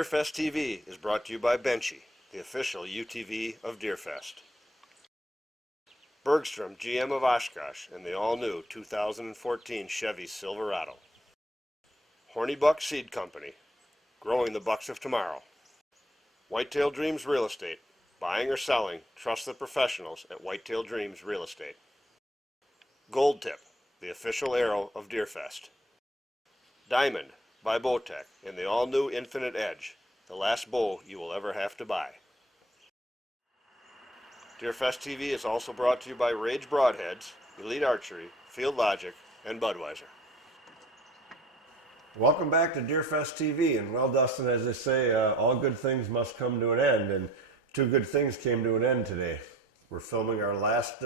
Deerfest TV is brought to you by Benchy, the official UTV of Deerfest. Bergstrom GM of Oshkosh and the all-new 2014 Chevy Silverado. Horny Buck Seed Company, growing the bucks of tomorrow. Whitetail Dreams Real Estate, buying or selling, trust the professionals at Whitetail Dreams Real Estate. Gold Tip, the official arrow of Deerfest. Diamond by Bowtech and the all-new Infinite Edge, the last bow you will ever have to buy. Deerfest TV is also brought to you by Rage Broadheads, Elite Archery, Field Logic, and Budweiser. Welcome back to Deerfest TV, and well, Dustin, as they say, all good things must come to an end, and two good things came to an end today. We're filming our last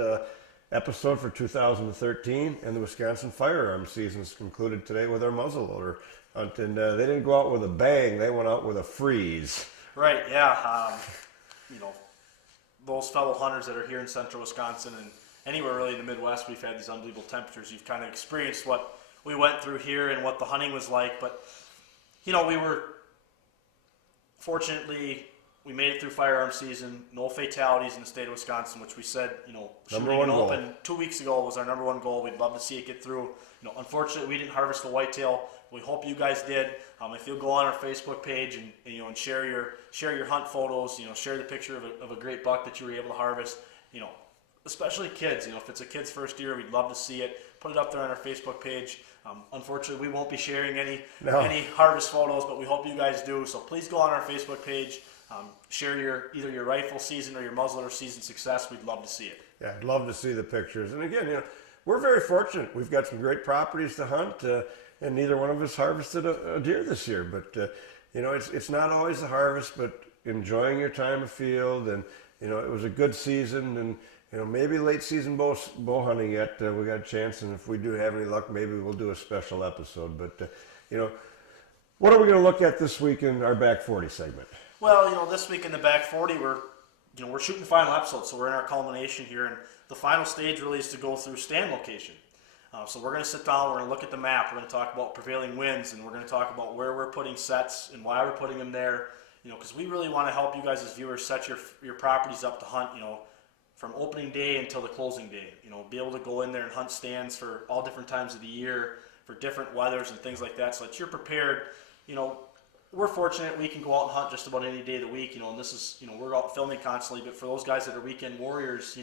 episode for 2013, and the Wisconsin firearm season's concluded today with our muzzleloader hunt, and they didn't go out with a bang, they went out with a freeze. Right, yeah. Those fellow hunters that are here in central Wisconsin and anywhere really in the Midwest, we've had these unbelievable temperatures. You've kind of experienced what we went through here and what the hunting was like, but we were fortunately, we made it through firearm season, no fatalities in the state of Wisconsin, which we said, shooting an open 2 weeks ago was our number one goal. We'd love to see it get through. Unfortunately, we didn't harvest the whitetail. We hope you guys did. If you'll go on our Facebook page and share your hunt photos, share the picture of a great buck that you were able to harvest, especially kids. If it's a kid's first year, we'd love to see it. Put it up there on our Facebook page. Unfortunately, we won't be sharing any harvest photos, but we hope you guys do. So please go on our Facebook page. Share either your rifle season or your muzzleloader season success. We'd love to see it. Yeah, I'd love to see the pictures. And again, we're very fortunate. We've got some great properties to hunt, and neither one of us harvested a deer this year. But it's not always the harvest, but enjoying your time of field, and it was a good season, and maybe late season bow hunting yet. We got a chance, and if we do have any luck, maybe we'll do a special episode. But what are we going to look at this week in our Back 40 segment? Well, this week in the Back 40, we're shooting the final episode, so we're in our culmination here, and the final stage really is to go through stand location. So we're going to sit down, we're going to look at the map, we're going to talk about prevailing winds, and we're going to talk about where we're putting sets and why we're putting them there, because we really want to help you guys as viewers set your properties up to hunt, from opening day until the closing day. Be able to go in there and hunt stands for all different times of the year, for different weathers and things like that, so that you're prepared. We're fortunate we can go out and hunt just about any day of the week, and this is, we're out filming constantly, but for those guys that are weekend warriors,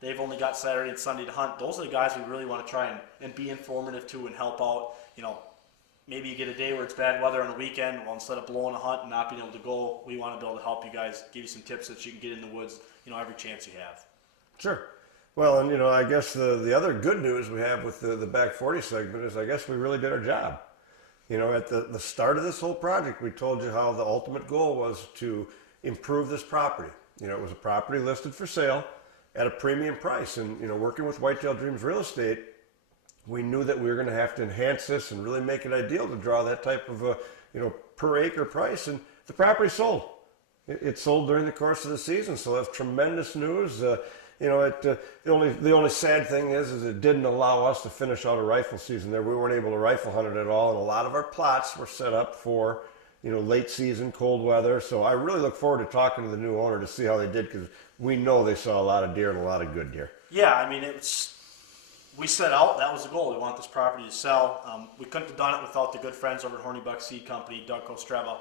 they've only got Saturday and Sunday to hunt. Those are the guys we really want to try and be informative to and help out. Maybe you get a day where it's bad weather on the weekend. Well, instead of blowing a hunt and not being able to go, we want to be able to help you guys, give you some tips so that you can get in the woods, every chance you have. Sure. Well, and I guess the other good news we have with the Back 40 segment is I guess we really did our job. At the start of this whole project, we told you how the ultimate goal was to improve this property. It was a property listed for sale at a premium price. And, working with Whitetail Dreams Real Estate, we knew that we were going to have to enhance this and really make it ideal to draw that type of a, per acre price. And the property sold. It sold during the course of the season. So that's tremendous news. The only sad thing is it didn't allow us to finish out a rifle season there. We weren't able to rifle hunt it at all, and a lot of our plots were set up for late season cold weather. So I really look forward to talking to the new owner to see how they did, because we know they saw a lot of deer and a lot of good deer. Yeah, we set out, that was the goal. We want this property to sell. We couldn't have done it without the good friends over at Horny Buck Seed Company, Doug Kostreva.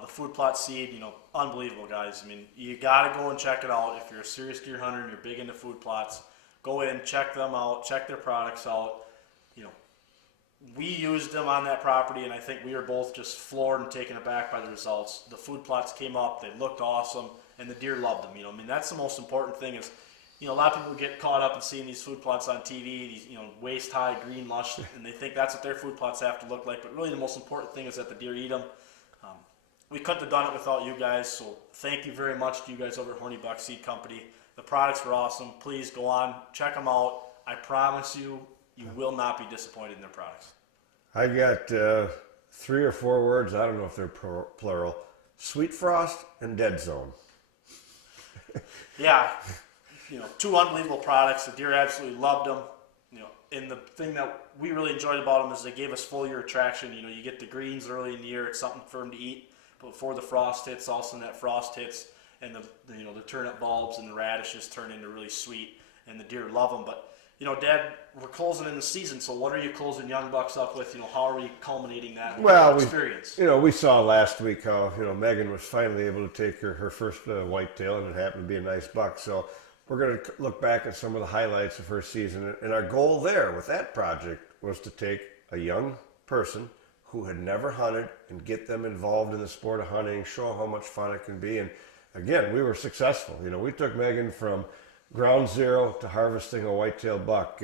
The food plot seed, unbelievable, guys. You got to go and check it out. If you're a serious deer hunter and you're big into food plots, go in, check them out, check their products out. We used them on that property, and I think we were both just floored and taken aback by the results. The food plots came up, they looked awesome, and the deer loved them. That's the most important thing is, a lot of people get caught up in seeing these food plots on TV, these, waist-high, green, lush, and they think that's what their food plots have to look like. But really the most important thing is that the deer eat them. We couldn't have done it without you guys, so thank you very much to you guys over at Horny Buck Seed Company. The products were awesome. Please go on, check them out. I promise you, you will not be disappointed in their products. I got 3 or 4 words, I don't know if they're plural: Sweet Frost and Dead Zone. Yeah, 2 unbelievable products. The deer absolutely loved them. And the thing that we really enjoyed about them is they gave us full year attraction. You get the greens early in the year. It's something for them to eat. before the frost hits, all of a sudden that frost hits, and the turnip bulbs and the radishes turn into really sweet, and the deer love them. But Dad, we're closing in the season, so what are you closing Young Bucks up with? How are we culminating that experience? We saw last week how Megan was finally able to take her first whitetail, and it happened to be a nice buck. So we're going to look back at some of the highlights of her season, and our goal there with that project was to take a young person who had never hunted and get them involved in the sport of hunting, show how much fun it can be. And again, we were successful. We took Megan from ground zero to harvesting a whitetail buck.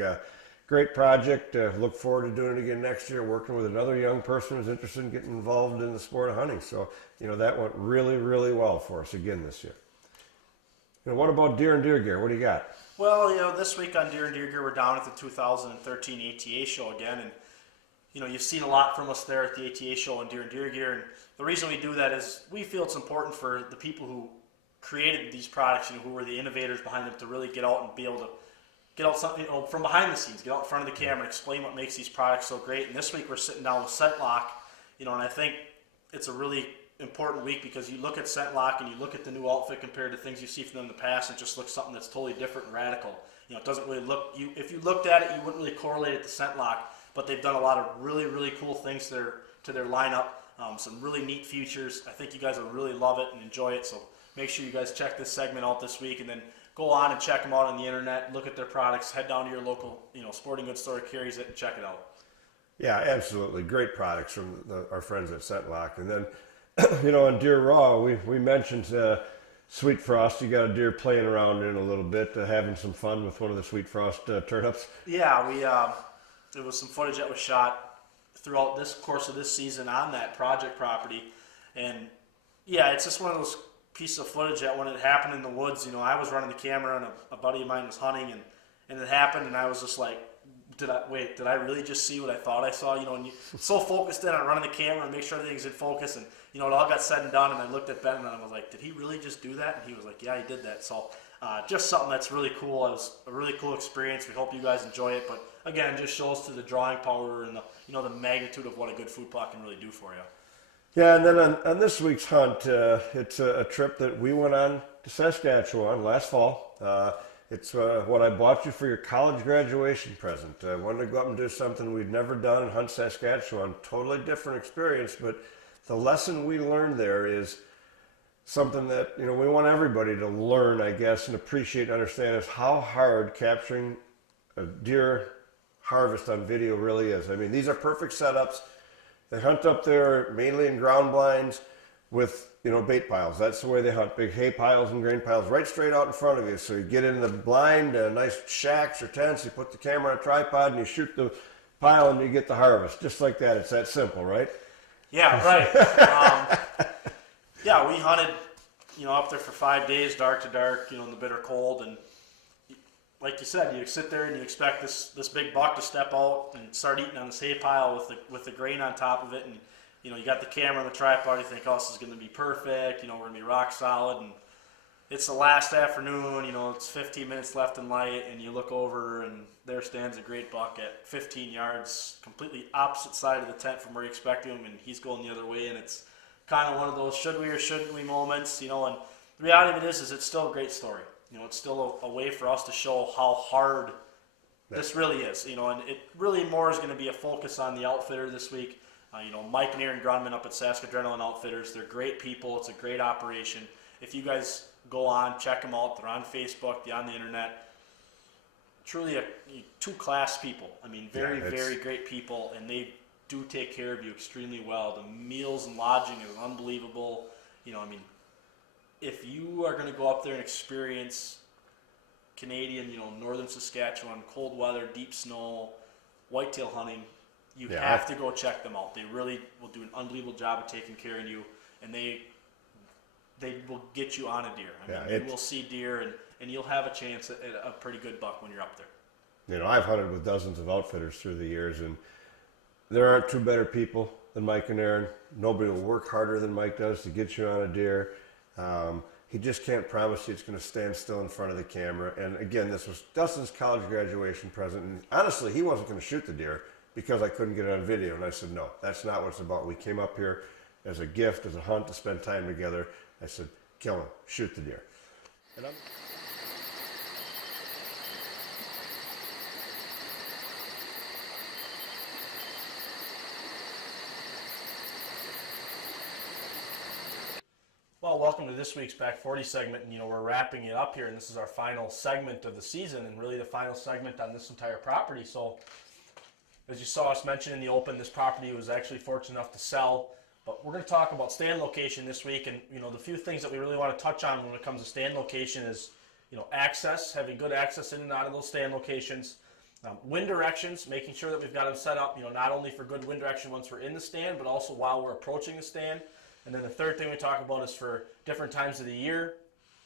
Great project. Look forward to doing it again next year, working with another young person who's interested in getting involved in the sport of hunting. So, that went really, really well for us again this year. What about Deer and Deer Gear? What do you got? Well, this week on Deer and Deer Gear, we're down at the 2013 ATA show again, and you've seen a lot from us there at the ATA show on Deer and Deer Gear, and the reason we do that is we feel it's important for the people who created these products, who were the innovators behind them, to really get out and be able to get out something, from behind the scenes, get out in front of the camera and explain what makes these products so great. And this week we're sitting down with ScentLok, and I think it's a really important week because you look at ScentLok and you look at the new outfit compared to things you see from them in the past, and it just looks something that's totally different and radical. It doesn't really look, if you looked at it, you wouldn't really correlate it to ScentLok, but they've done a lot of really, really cool things to their lineup, some really neat features. I think you guys will really love it and enjoy it, so make sure you guys check this segment out this week, and then go on and check them out on the internet, look at their products, head down to your local sporting goods store that carries it, and check it out. Yeah, absolutely. Great products from our friends at ScentLok. And then, on Deer Raw, we mentioned Sweet Frost. You got a deer playing around in a little bit, having some fun with one of the Sweet Frost turnips. Yeah, there was some footage that was shot throughout this course of this season on that project property. And yeah, it's just one of those pieces of footage that when it happened in the woods, I was running the camera and a buddy of mine was hunting, and it happened, and I was just like, did I really just see what I thought I saw? And you're so focused in on running the camera and make sure everything's in focus, and it all got said and done, and I looked at Ben and I was like, did he really just do that? And he was like, yeah, he did that. So just something that's really cool. It was a really cool experience. We hope you guys enjoy it, but again, it just shows to the drawing power and the magnitude of what a good food plot can really do for you. Yeah, and then on this week's hunt, it's a trip that we went on to Saskatchewan last fall. It's what I bought you for your college graduation present. I wanted to go up and do something we'd never done and hunt Saskatchewan. Totally different experience, but the lesson we learned there is something that we want everybody to learn, I guess, and appreciate and understand, is how hard capturing a deer harvest on video really is. I mean, these are perfect setups. They hunt up there mainly in ground blinds with bait piles. That's the way they hunt, big hay piles and grain piles right straight out in front of you. So you get in the blind, nice shacks or tents, you put the camera on a tripod and you shoot the pile and you get the harvest. Just like that. It's that simple, right? Yeah, right. Yeah, we hunted, up there for 5 days, dark to dark, in the bitter cold, and like you said, you sit there and you expect this big buck to step out and start eating on this hay pile with the grain on top of it, and you got the camera on the tripod. You think, oh, this is going to be perfect. We're going to be rock solid, and it's the last afternoon. It's 15 minutes left in light, and you look over, and there stands a great buck at 15 yards, completely opposite side of the tent from where you expect him, and he's going the other way, and it's kind of one of those should we or shouldn't we moments, and the reality of it is it's still a great story. It's still a way for us to show how hard this really is, and it really more is going to be a focus on the outfitter this week. Mike and Aaron Grunman up at Saskadrenaline Outfitters, they're great people. It's a great operation. If you guys go on, check them out. They're on Facebook, they're on the internet. Truly two-class people. I mean, very great people, and they do take care of you extremely well. The meals and lodging is unbelievable. If you are going to go up there and experience Canadian, northern Saskatchewan, cold weather, deep snow, whitetail hunting, you have to go check them out. They really will do an unbelievable job of taking care of you, and they will get you on a deer. You will see deer, and you'll have a chance at a pretty good buck when you're up there. I've hunted with dozens of outfitters through the years, and there aren't two better people than Mike and Aaron. Nobody will work harder than Mike does to get you on a deer. He just can't promise you it's going to stand still in front of the camera. And again, this was Dustin's college graduation present, and honestly, he wasn't going to shoot the deer because I couldn't get it on video. And I said, no, that's not what it's about. We came up here as a gift, as a hunt, to spend time together. I said, kill him, shoot the deer. And I'm Well, welcome to this week's Back 40 segment, and we're wrapping it up here, and this is our final segment of the season, and really the final segment on this entire property. So, as you saw us mention in the open, this property was actually fortunate enough to sell, but we're going to talk about stand location this week, and the few things that we really want to touch on when it comes to stand location is, access, having good access in and out of those stand locations, wind directions, making sure that we've got them set up, not only for good wind direction once we're in the stand, but also while we're approaching the stand. And then the third thing we talk about is for different times of the year,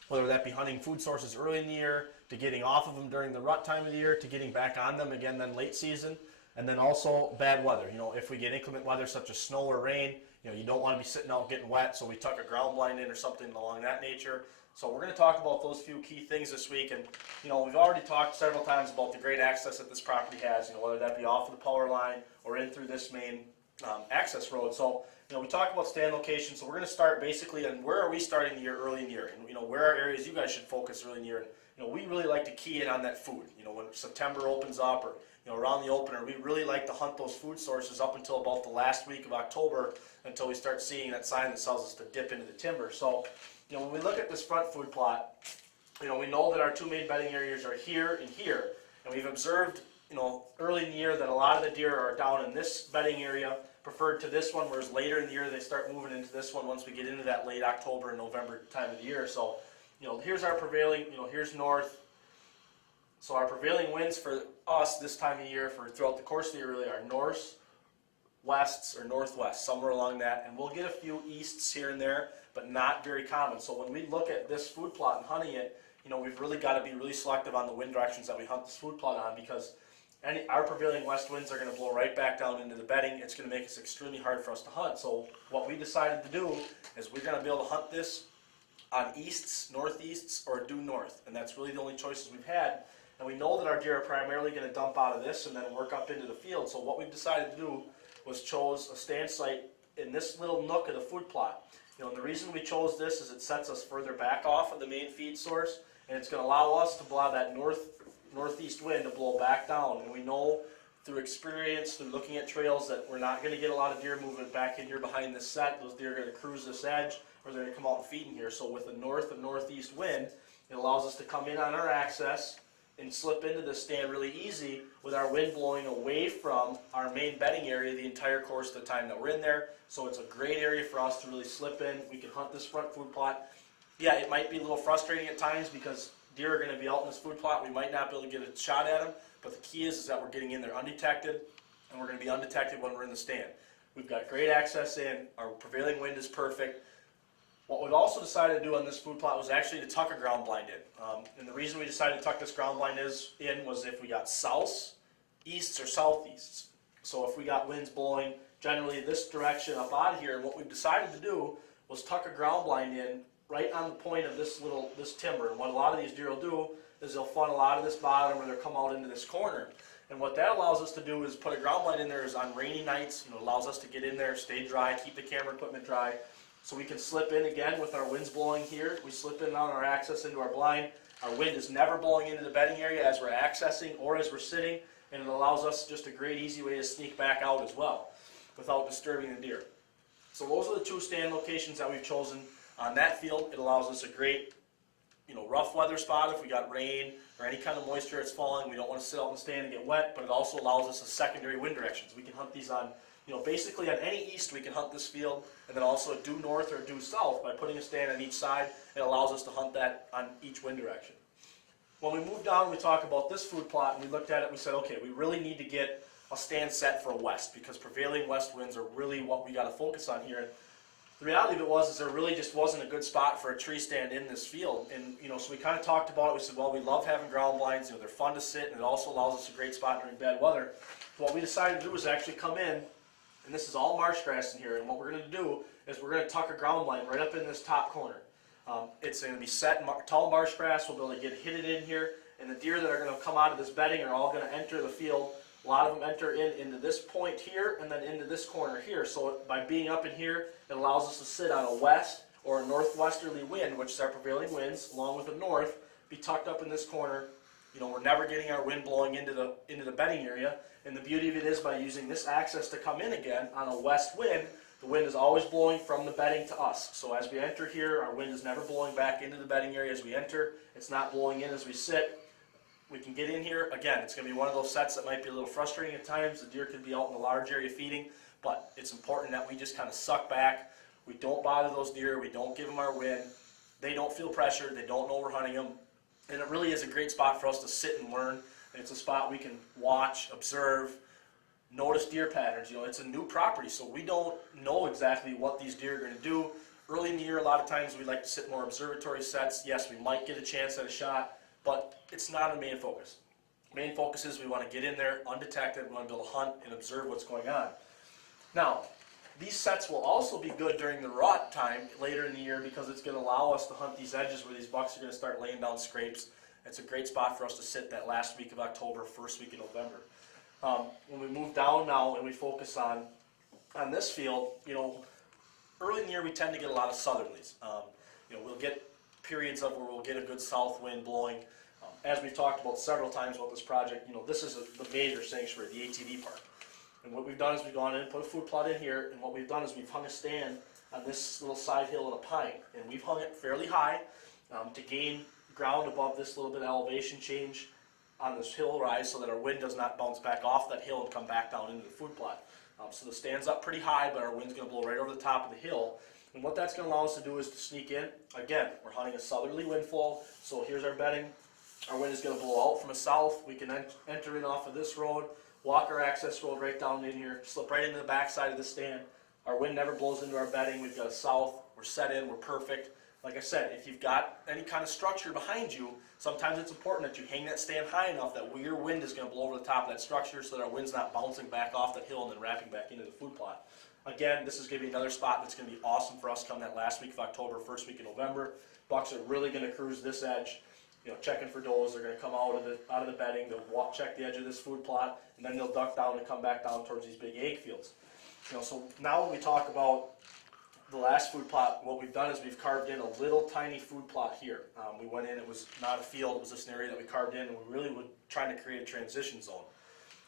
whether that be hunting food sources early in the year, to getting off of them during the rut time of the year, to getting back on them again then late season, and then also bad weather. If we get inclement weather such as snow or rain, you don't want to be sitting out getting wet, so we tuck a ground blind in or something along that nature. So we're going to talk about those few key things this week, and we've already talked several times about the great access that this property has, whether that be off of the power line or in through this main access road. So we talk about stand location, so we're going to start basically on where are we starting the year early in the year, and where are areas you guys should focus early in the year. And we really like to key in on that food. When September opens up, or around the opener, we really like to hunt those food sources up until about the last week of October, until we start seeing that sign that tells us to dip into the timber. So when we look at this front food plot, we know that our two main bedding areas are here and here, and we've observed early in the year that a lot of the deer are down in this bedding area, preferred to this one, whereas later in the year they start moving into this one once we get into that late October and November time of the year. So, here's our prevailing, here's north. So our prevailing winds for us this time of year for throughout the course of the year really are norths, wests, or northwest, somewhere along that. And we'll get a few easts here and there, but not very common. So when we look at this food plot and hunting it, we've really got to be really selective on the wind directions that we hunt this food plot on, because our prevailing west winds are going to blow right back down into the bedding. It's going to make it extremely hard for us to hunt. So what we decided to do is we're going to be able to hunt this on easts, northeasts, or due north. And that's really the only choices we've had. And we know that our deer are primarily going to dump out of this and then work up into the field. So what we've decided to do was chose a stand site in this little nook of the food plot. And the reason we chose this is it sets us further back off of the main feed source, and it's going to allow us to allow that northeast wind to blow back down. And we know through experience, through looking at trails, that we're not going to get a lot of deer moving back in here behind this set. Those deer are going to cruise this edge, or they're going to come out and feed in here. So with the north and northeast wind, it allows us to come in on our access and slip into the stand really easy with our wind blowing away from our main bedding area the entire course of the time that we're in there. So it's a great area for us to really slip in. We can hunt this front food plot. Yeah, it might be a little frustrating at times because deer are going to be out in this food plot. We might not be able to get a shot at them, but the key is that we're getting in there undetected, and we're going to be undetected when we're in the stand. We've got great access in. Our prevailing wind is perfect. What we've also decided to do on this food plot was actually to tuck a ground blind in. And the reason we decided to tuck this ground blind in was if we got souths, easts, or southeasts. So if we got winds blowing generally this direction up out of here, and what we've decided to do was tuck a ground blind in right on the point of this timber. And what a lot of these deer will do is they'll funnel out of this bottom, or they'll come out into this corner. And what that allows us to do is put a ground blind in there is on rainy nights. It allows us to get in there, stay dry, keep the camera equipment dry. So we can slip in again with our winds blowing here. We slip in on our access into our blind. Our wind is never blowing into the bedding area as we're accessing or as we're sitting, and it allows us just a great easy way to sneak back out as well without disturbing the deer. So those are the two stand locations that we've chosen on that field. It allows us a great rough weather spot if we got rain or any kind of moisture that's falling. We don't want to sit out in the stand and get wet, but it also allows us a secondary wind directions. We can hunt these on basically on any east we can hunt this field, and then also due north or due south by putting a stand on each side. It allows us to hunt that on each wind direction. When we moved down, we talked about this food plot, and we looked at it, we said, okay, we really need to get a stand set for a west, because prevailing west winds are really what we got to focus on here. And the reality of it was there really just wasn't a good spot for a tree stand in this field. And so we kind of talked about it. We said, well, we love having ground blinds. They're fun to sit, and it also allows us a great spot during bad weather. What we decided to do was actually come in, and this is all marsh grass in here, and what we're going to do is we're going to tuck a ground blind right up in this top corner. It's going to be set in tall marsh grass. We'll be able to hit it in here, and the deer that are going to come out of this bedding are all going to enter the field A lot of them enter into this point here and then into this corner here. So by being up in here, it allows us to sit on a west or a northwesterly wind, which is our prevailing winds, along with the north, be tucked up in this corner. You know, we're never getting our wind blowing into the bedding area. And the beauty of it is by using this access to come in again on a west wind, the wind is always blowing from the bedding to us. So as we enter here, our wind is never blowing back into the bedding area as we enter. It's not blowing in as we sit. We can get in here. Again, it's going to be one of those sets that might be a little frustrating at times. The deer could be out in the large area feeding, but it's important that we just kind of suck back. We don't bother those deer. We don't give them our wind. They don't feel pressure. They don't know we're hunting them. And it really is a great spot for us to sit and learn. And it's a spot we can watch, observe, notice deer patterns. You know, it's a new property, so we don't know exactly what these deer are going to do. Early in the year, a lot of times we like to sit more observatory sets. Yes, we might get a chance at a shot, but it's not a main focus. Main focus is we want to get in there undetected. We want to be able to hunt and observe what's going on. Now, these sets will also be good during the rut time later in the year because it's going to allow us to hunt these edges where these bucks are going to start laying down scrapes. It's a great spot for us to sit that last week of October, first week of November. When we move down now and we focus on this field, you know, early in the year we tend to get a lot of southerlies. You know, we'll get periods of where we'll get a good south wind blowing. As we've talked about several times about this project, you know, this is the major sanctuary, the ATV park. And what we've done is we've gone in and put a food plot in here, and what we've done is we've hung a stand on this little side hill in a pine, and we've hung it fairly high to gain ground above this little bit of elevation change on this hill rise so that our wind does not bounce back off that hill and come back down into the food plot. So the stand's up pretty high, but our wind's going to blow right over the top of the hill. And what that's going to allow us to do is to sneak in. Again, we're hunting a southerly wind flow, so here's our bedding. Our wind is going to blow out from the south. We can enter in off of this road, walk our access road right down in here, slip right into the back side of the stand. Our wind never blows into our bedding. We've got a south. We're set in. We're perfect. Like I said, if you've got any kind of structure behind you, sometimes it's important that you hang that stand high enough that your wind is going to blow over the top of that structure so that our wind's not bouncing back off that hill and then wrapping back into the food plot. Again, this is going to be another spot that's going to be awesome for us come that last week of October, first week of November. Bucks are really going to cruise this edge. You know, checking for does. They're going to come out of the bedding. They'll check the edge of this food plot, and then they'll duck down and come back down towards these big egg fields. You know, so now when we talk about the last food plot, what we've done is we've carved in a little tiny food plot here. We went in. It was not a field. It was just an area that we carved in, and we really were trying to create a transition zone.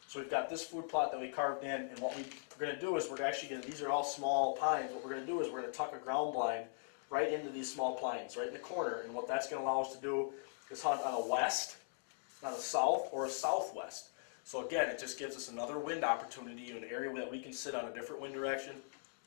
So we've got this food plot that we carved in, and what we're going to do is we're actually going to, these are all small pines. What we're going to do is we're going to tuck a ground blind right into these small pines, right in the corner, and what that's going to allow us to do is hunt on a west, on a south, or a southwest. So again, it just gives us another wind opportunity, an area that we can sit on a different wind direction,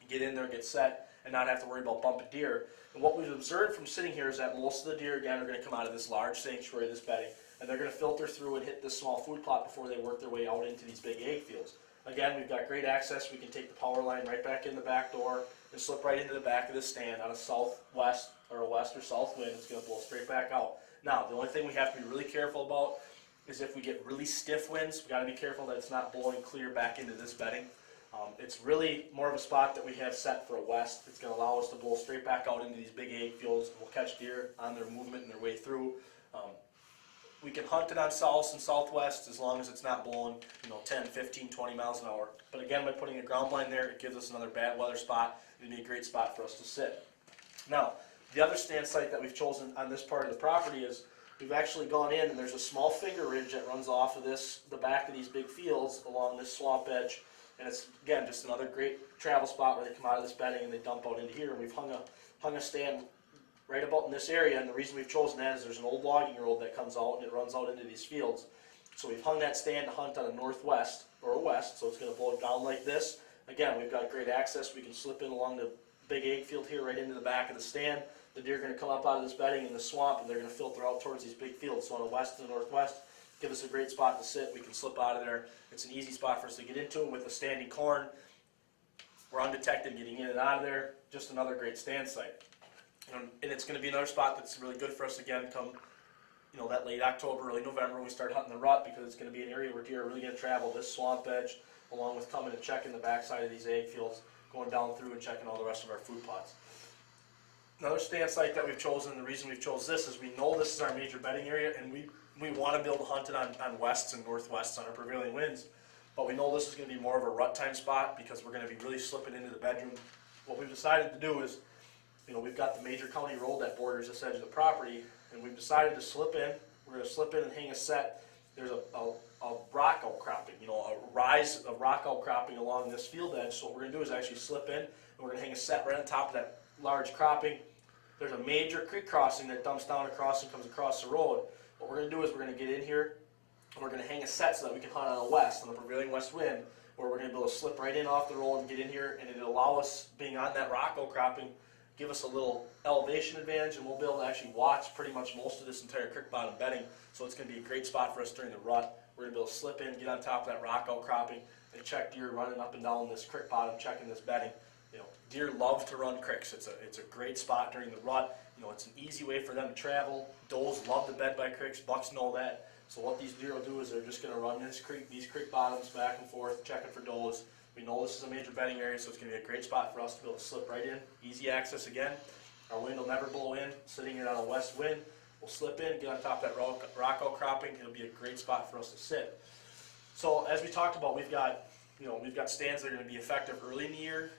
get in there, get set, and not have to worry about bumping deer. And what we've observed from sitting here is that most of the deer, again, are going to come out of this large sanctuary, this bedding, and they're going to filter through and hit this small food plot before they work their way out into these big egg fields. Again, we've got great access. We can take the power line right back in the back door and slip right into the back of the stand on a southwest or a west or south wind. It's going to blow straight back out. Now, the only thing we have to be really careful about is if we get really stiff winds, we've got to be careful that it's not blowing clear back into this bedding. It's really more of a spot that we have set for a west. It's going to allow us to blow straight back out into these big egg fields. We'll catch deer on their movement and their way through. We can hunt it on south and southwest as long as it's not blowing, 10, 15, 20 miles an hour. But again, by putting a ground blind there, it gives us another bad weather spot. It'd be a great spot for us to sit. Now, the other stand site that we've chosen on this part of the property is we've actually gone in and there's a small finger ridge that runs off of the back of these big fields along this swamp edge. And it's, again, just another great travel spot where they come out of this bedding and they dump out into here. And we've hung a stand right about in this area, and the reason we've chosen that is there's an old logging road that comes out and it runs out into these fields. So we've hung that stand to hunt on a northwest or a west, so it's going to blow down like this. Again, we've got great access. We can slip in along the big egg field here right into the back of the stand. The deer are going to come up out of this bedding in the swamp, and they're going to filter out towards these big fields. So on the west and the northwest, give us a great spot to sit. We can slip out of there. It's an easy spot for us to get into with the standing corn. We're undetected getting in and out of there. Just another great stand site. And it's going to be another spot that's really good for us again come, that late October, early November when we start hunting the rut, because it's going to be an area where deer are really going to travel this swamp edge, along with coming and checking the backside of these egg fields, going down through and checking all the rest of our food plots. Another stand site that we've chosen, the reason we've chosen this is we know this is our major bedding area, and we want to be able to hunt it on wests and northwests on our prevailing winds. but we know this is gonna be more of a rut time spot because we're gonna be really slipping into the bedroom. What we've decided to do is, we've got the major county road that borders this edge of the property, and we've decided to slip in. We're gonna slip in and hang a set. There's a rock outcropping, a rise of rock outcropping along this field edge. So what we're gonna do is actually slip in, and we're gonna hang a set right on top of that large cropping. There's a major creek crossing that dumps down across and comes across the road. What we're gonna do is we're gonna get in here, and we're gonna hang a set so that we can hunt on the west, on the prevailing west wind, where we're gonna be able to slip right in off the road and get in here, and it'll allow us, being on that rock outcropping, give us a little elevation advantage, and we'll be able to actually watch pretty much most of this entire creek bottom bedding. So it's going to be a great spot for us during the rut. We're going to be able to slip in, get on top of that rock outcropping, and check deer running up and down this creek bottom, checking this bedding. Deer love to run creeks. It's a great spot during the rut. It's an easy way for them to travel. Does love to bed by creeks. Bucks know that. So what these deer will do is they're just going to run these creek bottoms back and forth, checking for does. We know this is a major bedding area, so it's going to be a great spot for us to be able to slip right in. Easy access again. Our wind will never blow in. Sitting in on a west wind, we'll slip in, get on top of that rock outcropping. It'll be a great spot for us to sit. So as we talked about, we've got stands that are going to be effective early in the year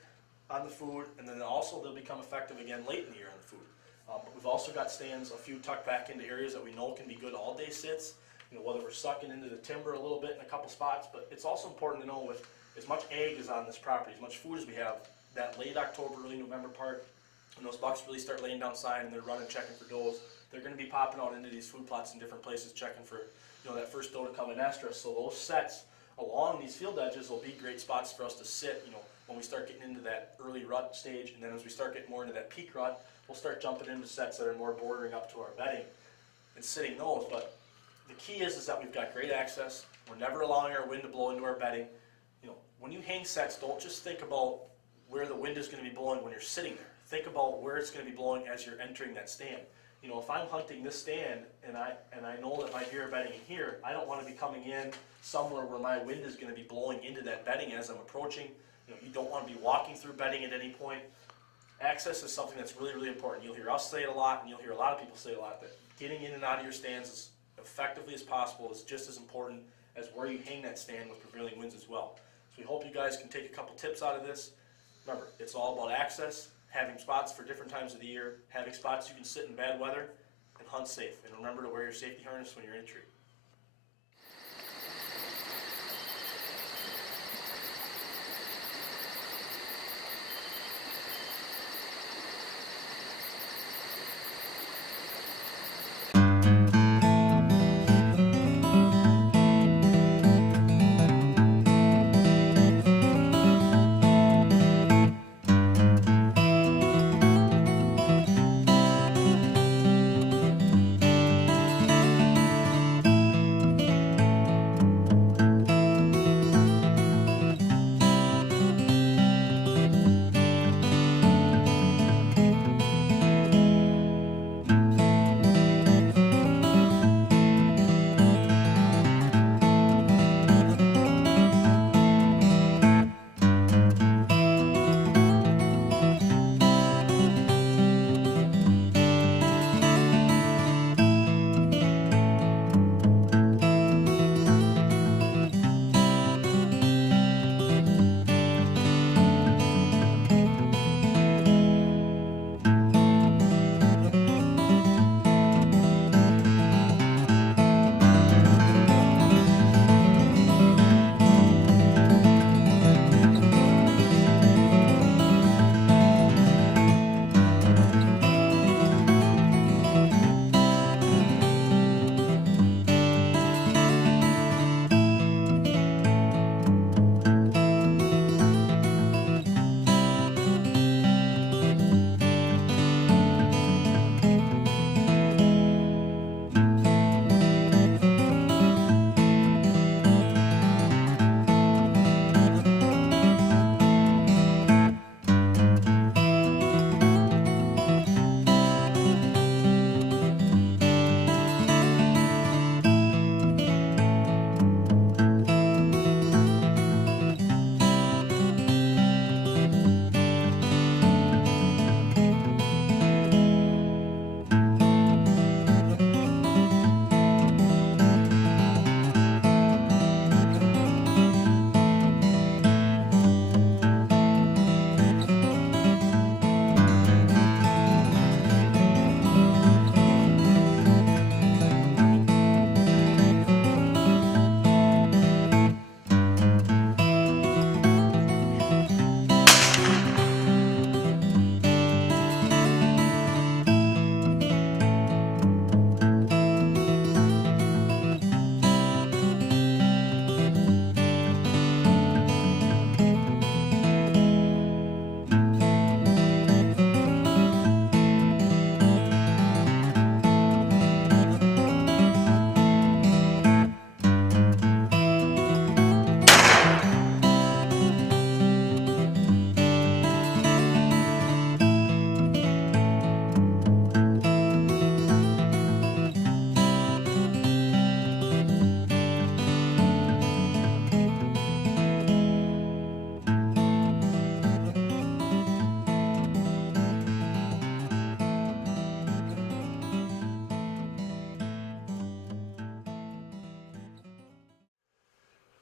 on the food, and then also they'll become effective again late in the year on the food. But we've also got stands, a few tucked back into areas that we know can be good all-day sits. Whether we're sucking into the timber a little bit in a couple spots, but it's also important to know with as much ag is on this property, as much food as we have, that late October, early November part, when those bucks really start laying down sign and they're running, checking for does, they're going to be popping out into these food plots in different places, checking for that first doe to come in estrus. So those sets along these field edges will be great spots for us to sit. When we start getting into that early rut stage, and then as we start getting more into that peak rut, we'll start jumping into sets that are more bordering up to our bedding and sitting those. But the key is that we've got great access. We're never allowing our wind to blow into our bedding. When you hang sets, don't just think about where the wind is going to be blowing when you're sitting there. Think about where it's going to be blowing as you're entering that stand. If I'm hunting this stand and I know that my deer are bedding in here, I don't want to be coming in somewhere where my wind is going to be blowing into that bedding as I'm approaching. You don't want to be walking through bedding at any point. Access is something that's really, really important. You'll hear us say it a lot, and you'll hear a lot of people say it a lot, that getting in and out of your stands as effectively as possible is just as important as where you hang that stand with prevailing winds as well. So we hope you guys can take a couple tips out of this. Remember, it's all about access, having spots for different times of the year, having spots you can sit in bad weather, and hunt safe. And remember to wear your safety harness when you're in a tree.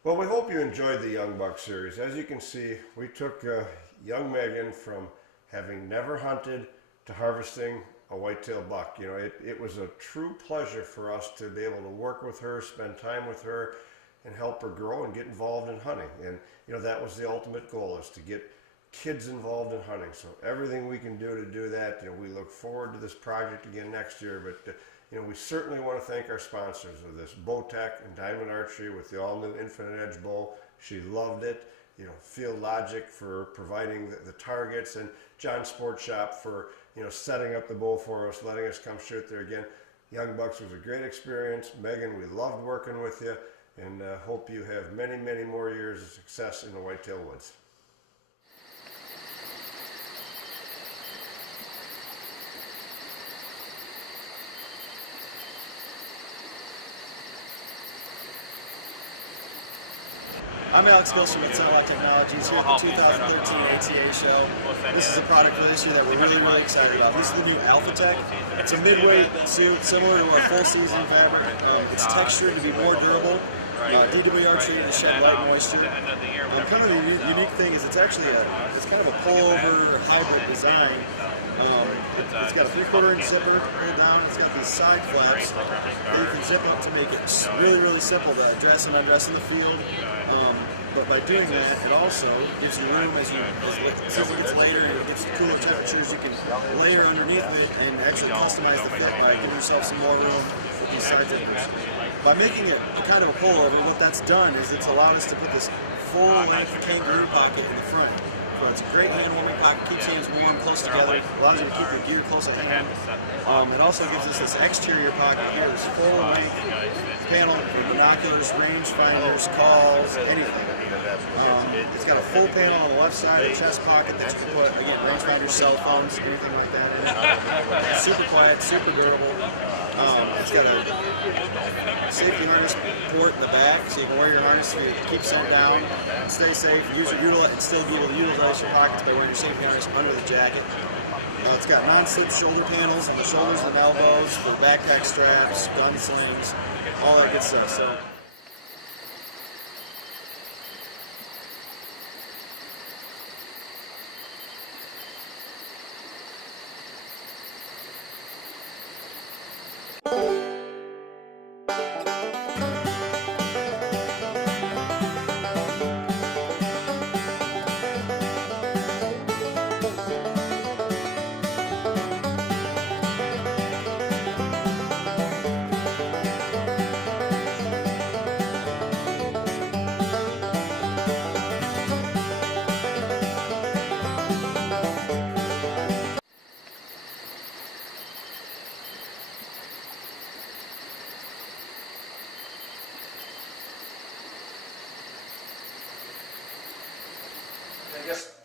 Well, we hope you enjoyed the Young Buck series. As you can see, we took young Megan from having never hunted to harvesting a whitetail buck. You know, it was a true pleasure for us to be able to work with her, spend time with her, and help her grow and get involved in hunting. And, you know, that was the ultimate goal, is to get kids involved in hunting. So everything we can do to do that, you know, we look forward to this project again next year. But, you know, we certainly want to thank our sponsors of this, Bowtech and Diamond Archery with the all-new Infinite Edge bow. She loved it. You know, Field Logic for providing the targets, and John Sport Shop for, you know, setting up the bow for us, letting us come shoot there again. Young Bucks was a great experience. Megan, we loved working with you, and hope you have many, many more years of success in the whitetail woods. I'm Alex Gilstrom with Sunlight Technologies here at the 2013 ATA show. This is a product for this year that we're really excited about. This is the new AlphaTech. It's a midweight suit similar to our full season fabric. It's textured to be more durable. DWR treated to shed light moisture. Kind of the unique thing is it's actually it's kind of a pullover hybrid design. It's got a 3/4 inch zipper right down. It's got these side flaps that you can zip up to make it really simple to dress and undress in the field. But by doing that, it also gives you room as it gets later and it gets cooler temperatures. You can layer underneath it and actually customize the fit by giving yourself some more room with these side zippers. By making it kind of a pullover, what that's done is it's allowed us to put this full-length kangaroo pocket in the front. So it's a great hand-warming pocket, keeps hands warm, close together, allows you to keep your gear close at hand. It also gives us this exterior pocket here, this full-length panel for binoculars, rangefinders, calls, anything. It's got a full panel on the left side, a chest pocket that you can put, again, rangefinders, cell phones, anything like that in it. It's super quiet, super durable. It's got a safety harness port in the back, so you can wear your harness to keep sent down, stay safe, and still be able to utilize your pockets by wearing your safety harness under the jacket. It's got non-slip shoulder panels on the shoulders and elbows for backpack straps, gun slings, all that good stuff. So. I guess,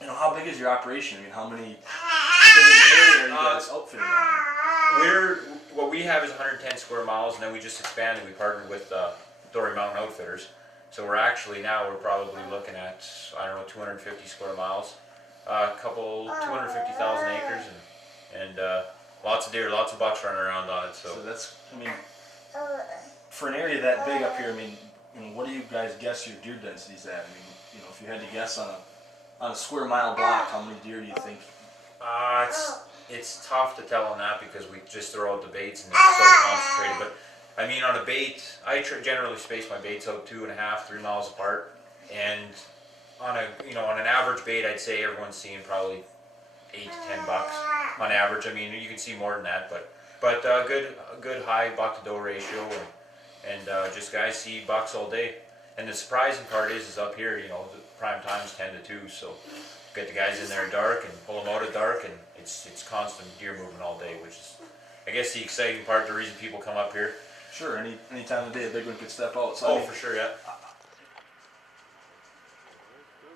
you know, how big is your operation? I mean, how big of an area are you guys outfitting on? What we have is 110 square miles, and then we just expanded. We partnered with Dory Mountain Outfitters, so we're probably looking at, I don't know, 250 square miles, a couple 250,000 acres, and lots of deer, lots of bucks running around on it. So that's, I mean, for an area that big up here, I mean, what do you guys guess your deer density's at? I mean, you know, if you had to guess on a square mile block, how many deer do you think? It's tough to tell on that because we just throw out the baits and it's so concentrated. But I mean, on a bait, I generally space my baits out 2.5, 3 miles apart, and on an average bait, I'd say everyone's seeing probably 8 to 10 bucks on average. I mean, you can see more than that, but a good high buck to doe ratio, and just guys see bucks all day. And the surprising part is up here, you know, the prime time is 10 to 2, so get the guys in there dark and pull them out at dark, and it's constant deer movement all day, which is, I guess, the exciting part, the reason people come up here. Sure, any time of the day a big one could step out. So Oh, for sure, yeah.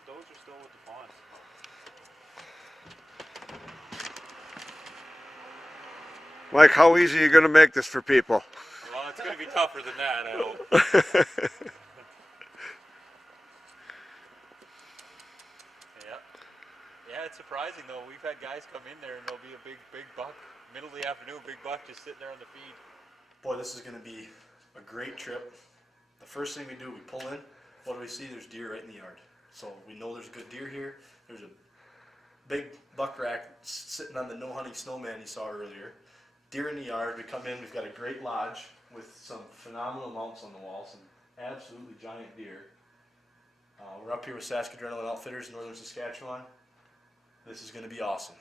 Those are still with the fawns. Mike, how easy are you going to make this for people? Well, it's going to be tougher than that, I hope. Yeah, it's surprising though. We've had guys come in there and there'll be a big buck, middle of the afternoon, big buck just sitting there on the feed. boy, this is going to be a great trip. The first thing we do, we pull in. What do we see? There's deer right in the yard. So we know there's a good deer here. There's a big buck rack sitting on the no hunting snowman you saw earlier. Deer in the yard. We come in. We've got a great lodge with some phenomenal mounts on the wall. Some absolutely giant deer. We're up here with Saskadrenaline Outfitters in northern Saskatchewan. This is going to be awesome.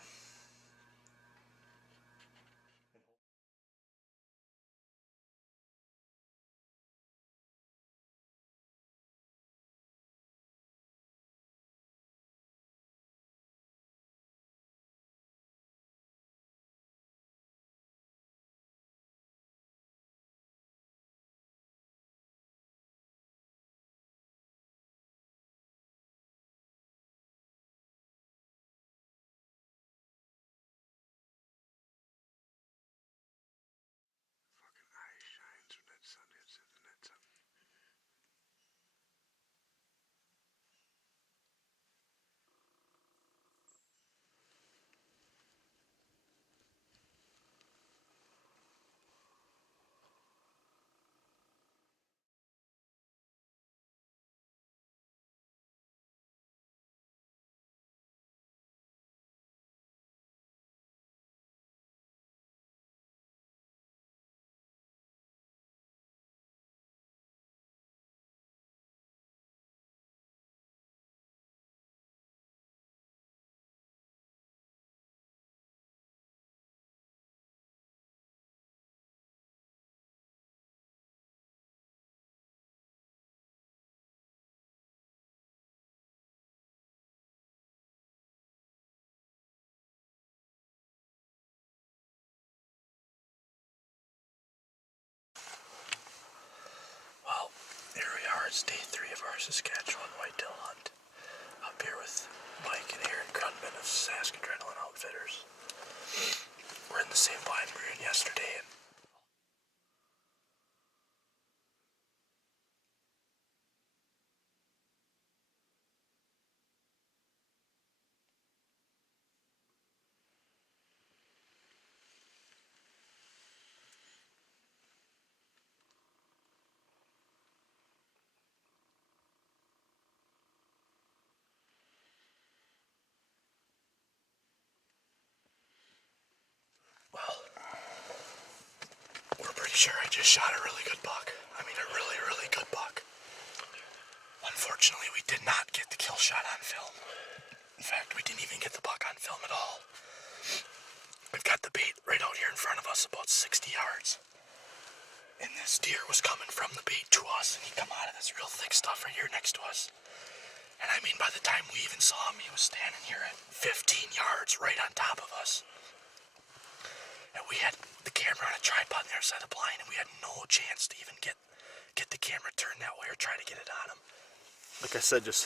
Well, here we are. It's day 3 of our Saskatchewan whitetail hunt. Up here with Mike and Aaron Grundman of Saskadrenaline Outfitters. We're in the same blind we were in yesterday. And we're pretty sure I just shot a really good buck. I mean, a really, really good buck. Unfortunately, we did not get the kill shot on film. In fact, we didn't even get the buck on film at all. We've got the bait right out here in front of us, about 60 yards. And this deer was coming from the bait to us, and he come out of this real thick stuff right here next to us. And I mean, by the time we even saw him, he was standing here at 15 yards right on top of us. And we had the camera on a tripod on the other side of the blind, and we had no chance to even get the camera turned that way or try to get it on him. Like I said, just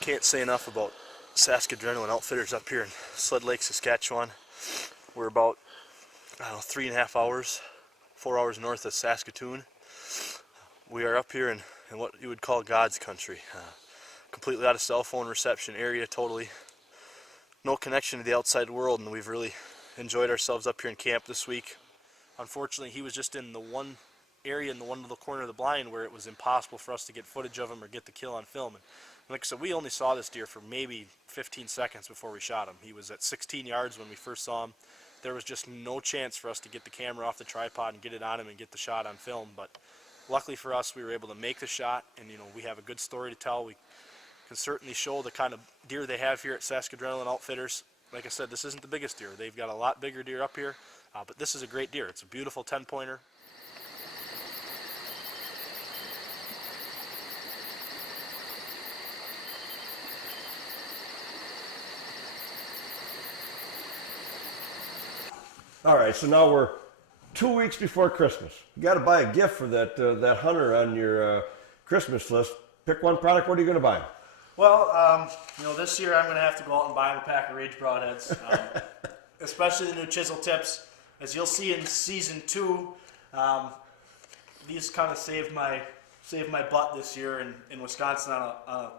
can't say enough about Saskadrenaline Outfitters up here in Sled Lake, Saskatchewan. We're about, 3.5 hours, 4 hours north of Saskatoon. We are up here in what you would call God's country. Completely out of cell phone reception area, totally. No connection to the outside world, and we've really enjoyed ourselves up here in camp this week. Unfortunately, he was just in the one area in the one little corner of the blind where it was impossible for us to get footage of him or get the kill on film. And like I said, we only saw this deer for maybe 15 seconds before we shot him. He was at 16 yards when we first saw him. There was just no chance for us to get the camera off the tripod and get it on him and get the shot on film. But luckily for us, we were able to make the shot, and we have a good story to tell. We can certainly show the kind of deer they have here at Saskadrenaline Outfitters. Like I said, this isn't the biggest deer. They've got a lot bigger deer up here, but this is a great deer. It's a beautiful 10-pointer. All right, so now we're 2 weeks before Christmas. You got to buy a gift for that hunter on your Christmas list. Pick one product. What are you going to buy? Well, this year I'm going to have to go out and buy him a pack of Rage Broadheads, especially the new chisel tips. As you'll see in season 2, these kind of saved my butt this year in Wisconsin on a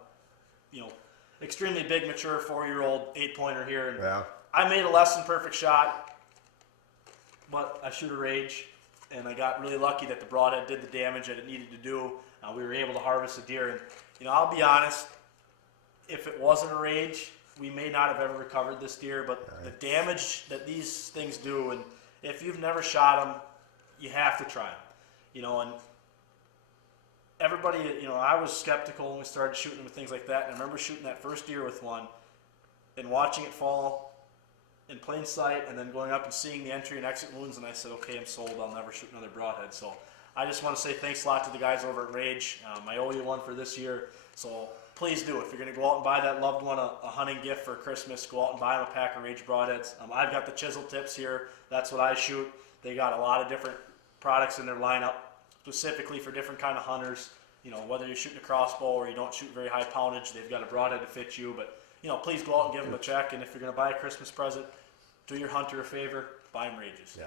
extremely big, mature 4-year-old 8-pointer here. And Yeah. I made a less than perfect shot, but I shoot a Rage, and I got really lucky that the broadhead did the damage that it needed to do. We were able to harvest a deer, and I'll be honest, if it wasn't a rage, we may not have ever recovered this deer. But the damage that these things do, and if you've never shot them, you have to try them. And everybody, I was skeptical when we started shooting them and things like that. And I remember shooting that first deer with one, and watching it fall in plain sight, and then going up and seeing the entry and exit wounds, and I said, okay, I'm sold. I'll never shoot another broadhead. So I just want to say thanks a lot to the guys over at Rage. I owe you one for this year, so please do. If you're going to go out and buy that loved one a hunting gift for Christmas, go out and buy them a pack of Rage broadheads. I've got the chisel tips here. That's what I shoot. They got a lot of different products in their lineup, specifically for different kind of hunters. Whether you're shooting a crossbow or you don't shoot very high poundage, they've got a broadhead to fit you. But please go out and give them a check. And if you're going to buy a Christmas present, do your hunter a favor, buy them Rages. Yeah.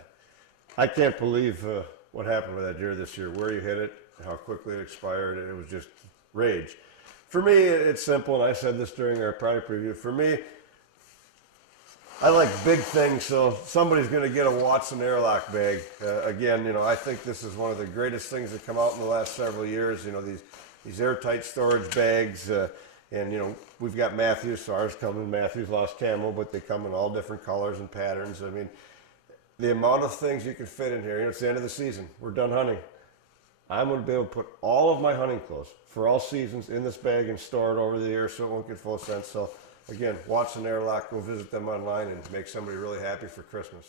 I can't believe what happened with that deer this year, where you hit it, how quickly it expired. It was just rage. For me, it's simple, and I said this during our product review. For me, I like big things, so somebody's going to get a Watson airlock bag. Again, I think this is one of the greatest things that come out in the last several years. These airtight storage bags, and we've got Matthews, so ours come in Matthews Lost Camo, but they come in all different colors and patterns. I mean, the amount of things you can fit in here. It's the end of the season. We're done hunting. I'm going to be able to put all of my hunting clothes for all seasons in this bag and store it over the year so it won't get full of scent. So again, Watson Airlock, go visit them online and make somebody really happy for Christmas.